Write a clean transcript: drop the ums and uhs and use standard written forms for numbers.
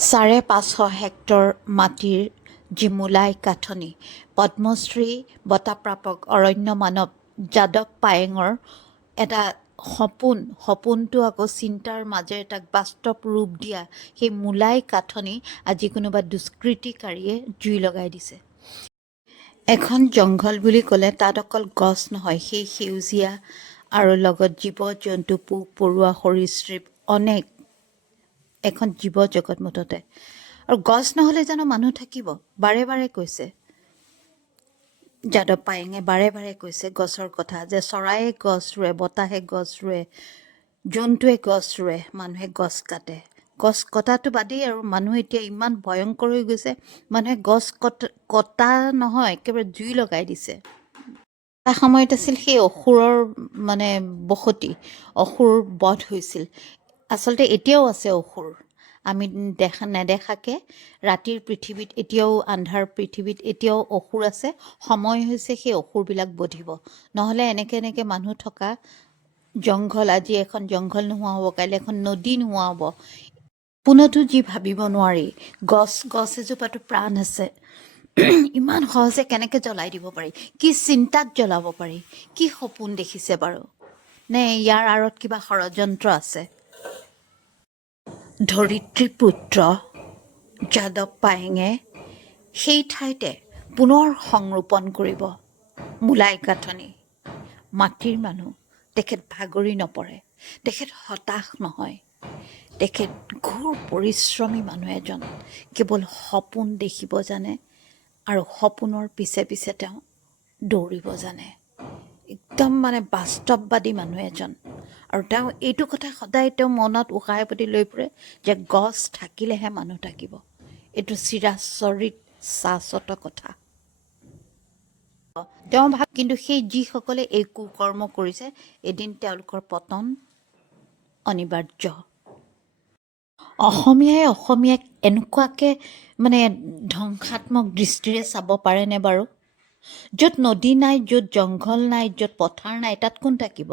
550 hectare মাটিৰ যি মূলাই কাঠনি পদ্মশ্ৰী বঁটাপ্ৰাপক অৰণ্য মানৱ যাদৱ পায়েঙৰ এটা সপোনটো আকৌ চিন্তাৰ মাজেৰে তাক বাস্তৱ ৰূপ দিয়া সেই মূলাই কাঠনি আজি কোনোবা দুষ্কৃতিকাৰীয়ে জুই লগাই দিছে। এখন জংঘল বুলি ক'লে তাত অকল গছ নহয়, সেই সেউজীয়া আৰু লগত জীৱ জন্তু পোক পৰুৱা সৰীসৃপ অনেক এখন জীৱ জগত মুঠতে। আৰু গছ নহ'লে জানো মানুহ থাকিব? বাৰে বাৰে কৈছে যাদৱ পায়েঙে, বাৰে বাৰে কৈছে গছৰ কথা, যে চৰায়ে গছ ৰুৱে, বতাহে গছ ৰুৱে, জন্তুৱে গছ ৰুৱে, মানুহে গছ কাটে। গছ কটাটো বাদেই, আৰু মানুহ এতিয়া ইমান ভয়ংকৰ হৈ গৈছে, মানুহে গছ কটা নহয়, একেবাৰে জুই লগাই দিছে। এটা সময়ত আছিল সেই অসুৰৰ বসতি, অসুৰ বধ হৈছিল। আচলতে এতিয়াও আছে অসুৰ, আমি নেদেখাকে ৰাতিৰ পৃথিৱীত এতিয়াও, আন্ধাৰ পৃথিৱীত এতিয়াও অসুৰ আছে। সময় হৈছে সেই অসুৰবিলাক বধিব, নহ'লে এনেকৈ মানুহ থকা জংঘল, আজি এখন জংঘল নোহোৱা হ'ব, কাইলৈ এখন নদী নোহোৱা হ'ব। পোনতো যি ভাবিব নোৱাৰি, গছ এজোপাতো প্ৰাণ আছে, ইমান সহজে কেনেকৈ জ্বলাই দিব পাৰি? কি চিন্তাত জ্বলাব পাৰি? কি সপোন দেখিছে বাৰু? নে ইয়াৰ আঁৰত কিবা ষড়যন্ত্ৰ আছে? ধৰিত্ৰীপুত্ৰ যাদৱ পায়েঙে সেই ঠাইতে পুনৰ সংৰোপণ কৰিব মূলাই কাঠনি। মাটিৰ মানুহ, তেখেত ভাগৰি নপৰে, তেখেত হতাশ নহয়, তেখেত ঘোৰ পৰিশ্ৰমী মানুহ এজন, কেৱল সপোন দেখিব জানে আৰু সপোনৰ পিছে পিছে তেওঁ দৌৰিব জানে। একদম বাস্তৱবাদী মানুহ এজন। আৰু তেওঁ এইটো কথা সদায় তেওঁ মনত উশাহে প্ৰতি লৈ ফুৰে যে গছ থাকিলেহে মানুহ থাকিব। এইটো চিৰাচৰিত শাশ্বত কথা। তেওঁ কিন্তু সেই যিসকলে এই কুকৰ্ম কৰিছে, এদিন তেওঁলোকৰ পতন অনিবাৰ্য। অসমীয়াক এনেকুৱাকৈ ধ্বংসাত্মক দৃষ্টিৰে চাব পাৰেনে বাৰু? য'ত নদী নাই, য'ত জংঘল নাই, য'ত পথাৰ নাই, তাত কোন থাকিব?